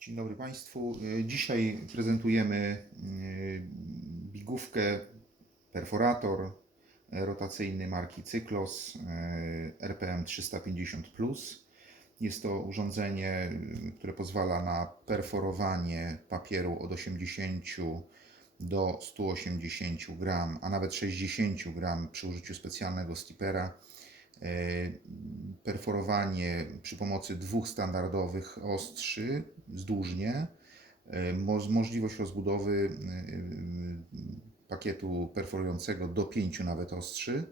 Dzień dobry Państwu. Y, Dzisiaj prezentujemy y, bigówkę, perforator y, rotacyjny marki Cyklos RPM 350 Jest to urządzenie, które pozwala na perforowanie papieru od 80 do 180 gram, a nawet 60 gram przy użyciu specjalnego stipera. Perforowanie przy pomocy dwóch standardowych ostrzy wzdłużnie, e, mo- możliwość rozbudowy e, e, pakietu perforującego do pięciu nawet ostrzy.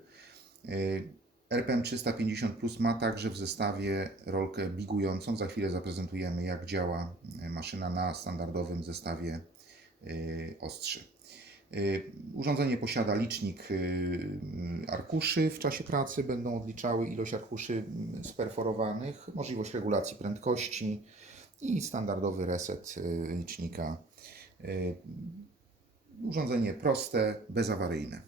RPM 350 Plus ma także w zestawie rolkę bigującą. Za chwilę zaprezentujemy, jak działa maszyna na standardowym zestawie ostrzy. Y, Urządzenie posiada licznik y, arkuszy w czasie pracy, będą odliczały ilość arkuszy mm, sperforowanych, możliwość regulacji prędkości i standardowy reset y, licznika. Urządzenie proste, bezawaryjne.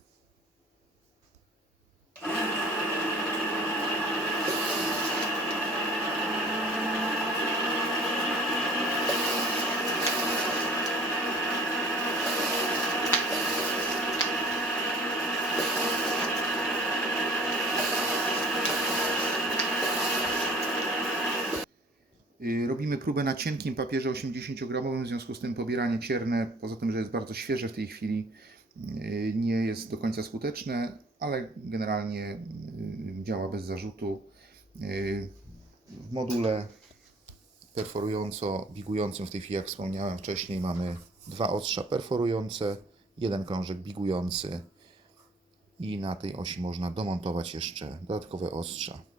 Robimy próbę na cienkim papierze 80-gramowym, w związku z tym pobieranie cierne, poza tym, że jest bardzo świeże w tej chwili, y, nie jest do końca skuteczne, ale generalnie y, działa bez zarzutu. Y, W module perforująco-bigującym, w tej chwili, jak wspomniałem wcześniej, mamy dwa ostrza perforujące, jeden krążek bigujący i na tej osi można domontować jeszcze dodatkowe ostrza.